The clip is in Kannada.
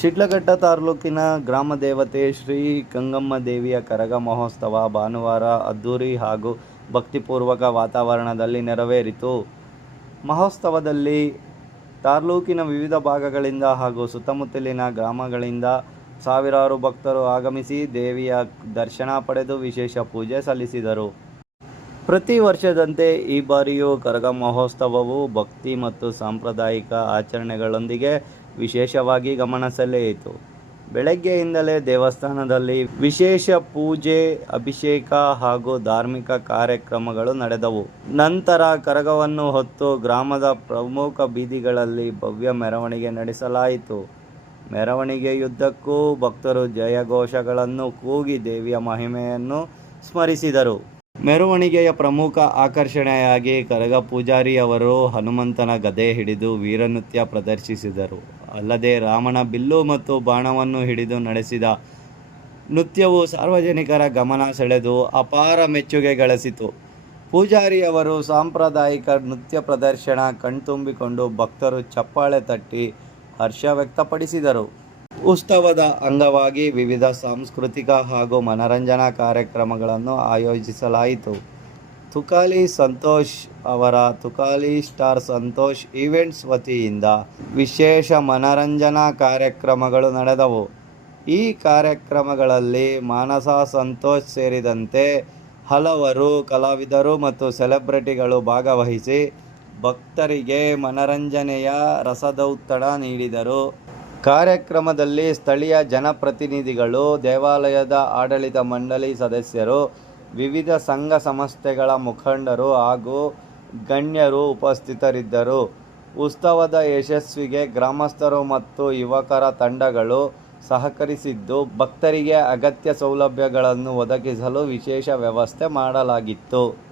ಶಿಡ್ಲಘಟ್ಟ ತಾಲೂಕಿನ ಗ್ರಾಮ ದೇವತೆ ಶ್ರೀ ಗಂಗಮ್ಮ ದೇವಿಯ ಕರಗ ಮಹೋತ್ಸವ ಭಾನುವಾರ ಅದ್ದೂರಿ ಹಾಗೂ ಭಕ್ತಿಪೂರ್ವಕ ವಾತಾವರಣದಲ್ಲಿ ನೆರವೇರಿತು. ಮಹೋತ್ಸವದಲ್ಲಿ ತಾಲೂಕಿನ ವಿವಿಧ ಭಾಗಗಳಿಂದ ಹಾಗೂ ಸುತ್ತಮುತ್ತಲಿನ ಗ್ರಾಮಗಳಿಂದ ಸಾವಿರಾರು ಭಕ್ತರು ಆಗಮಿಸಿ ದೇವಿಯ ದರ್ಶನ ಪಡೆದು ವಿಶೇಷ ಪೂಜೆ ಸಲ್ಲಿಸಿದರು. ಪ್ರತಿ ವರ್ಷದಂತೆ ಈ ಬಾರಿಯೂ ಕರಗ ಮಹೋತ್ಸವವು ಭಕ್ತಿ ಮತ್ತು ಸಾಂಪ್ರದಾಯಿಕ ಆಚರಣೆಗಳೊಂದಿಗೆ ವಿಶೇಷವಾಗಿ ಗಮನ ಸೆಳೆಯಿತು. ಬೆಳಗ್ಗೆಯಿಂದಲೇ ದೇವಸ್ಥಾನದಲ್ಲಿ ವಿಶೇಷ ಪೂಜೆ, ಅಭಿಷೇಕ ಹಾಗೂ ಧಾರ್ಮಿಕ ಕಾರ್ಯಕ್ರಮಗಳು ನಡೆದವು. ನಂತರ ಕರಗವನ್ನು ಹೊತ್ತು ಗ್ರಾಮದ ಪ್ರಮುಖ ಬೀದಿಗಳಲ್ಲಿ ಭವ್ಯ ಮೆರವಣಿಗೆ ನಡೆಸಲಾಯಿತು. ಮೆರವಣಿಗೆಯುದ್ದಕ್ಕೂ ಭಕ್ತರು ಜಯಘೋಷಗಳನ್ನು ಕೂಗಿ ದೇವಿಯ ಮಹಿಮೆಯನ್ನು ಸ್ಮರಿಸಿದರು. ಮೆರವಣಿಗೆಯ ಪ್ರಮುಖ ಆಕರ್ಷಣೆಯಾಗಿ ಕರಗ ಪೂಜಾರಿಯವರು ಹನುಮಂತನ ಗದೆ ಹಿಡಿದು ವೀರನೃತ್ಯ ಪ್ರದರ್ಶಿಸಿದರು. ಅಲ್ಲದೆ ರಾಮನ ಬಿಲ್ಲು ಮತ್ತು ಬಾಣವನ್ನು ಹಿಡಿದು ನಡೆಸಿದ ನೃತ್ಯವು ಸಾರ್ವಜನಿಕರ ಗಮನ ಸೆಳೆದು ಅಪಾರ ಮೆಚ್ಚುಗೆ ಗಳಿಸಿತು. ಪೂಜಾರಿಯವರು ಸಾಂಪ್ರದಾಯಿಕ ನೃತ್ಯ ಪ್ರದರ್ಶನ ಕಣ್ತುಂಬಿಕೊಂಡು ಭಕ್ತರು ಚಪ್ಪಾಳೆ ತಟ್ಟಿ ಹರ್ಷ ವ್ಯಕ್ತಪಡಿಸಿದರು. ಉತ್ಸವದ ಅಂಗವಾಗಿ ವಿವಿಧ ಸಾಂಸ್ಕೃತಿಕ ಹಾಗೂ ಮನರಂಜನಾ ಕಾರ್ಯಕ್ರಮಗಳನ್ನು ಆಯೋಜಿಸಲಾಯಿತು. ತುಕಾಲಿ ಸಂತೋಷ್ ಅವರ ತುಕಾಲಿ ಸ್ಟಾರ್ ಸಂತೋಷ್ ಈವೆಂಟ್ಸ್ ವತಿಯಿಂದ ವಿಶೇಷ ಮನರಂಜನಾ ಕಾರ್ಯಕ್ರಮಗಳು ನಡೆದವು. ಈ ಕಾರ್ಯಕ್ರಮಗಳಲ್ಲಿ ಮಾನಸ ಸಂತೋಷ್ ಸೇರಿದಂತೆ ಹಲವರು ಕಲಾವಿದರು ಮತ್ತು ಸೆಲೆಬ್ರಿಟಿಗಳು ಭಾಗವಹಿಸಿ ಭಕ್ತರಿಗೆ ಮನರಂಜನೆಯ ರಸದೌತಣ ನೀಡಿದರು. ಕಾರ್ಯಕ್ರಮದಲ್ಲಿ ಸ್ಥಳೀಯ ಜನಪ್ರತಿನಿಧಿಗಳು, ದೇವಾಲಯದ ಆಡಳಿತ ಮಂಡಳಿ ಸದಸ್ಯರು, ವಿವಿಧ ಸಂಘ ಸಂಸ್ಥೆಗಳ ಮುಖಂಡರು ಹಾಗೂ ಗಣ್ಯರು ಉಪಸ್ಥಿತರಿದ್ದರು. ಉತ್ಸವದ ಯಶಸ್ವಿಗೆ ಗ್ರಾಮಸ್ಥರು ಮತ್ತು ಯುವಕರ ತಂಡಗಳು ಸಹಕರಿಸಿದ್ದು, ಭಕ್ತರಿಗೆ ಅಗತ್ಯ ಸೌಲಭ್ಯಗಳನ್ನು ಒದಗಿಸಲು ವಿಶೇಷ ವ್ಯವಸ್ಥೆ ಮಾಡಲಾಗಿತ್ತು.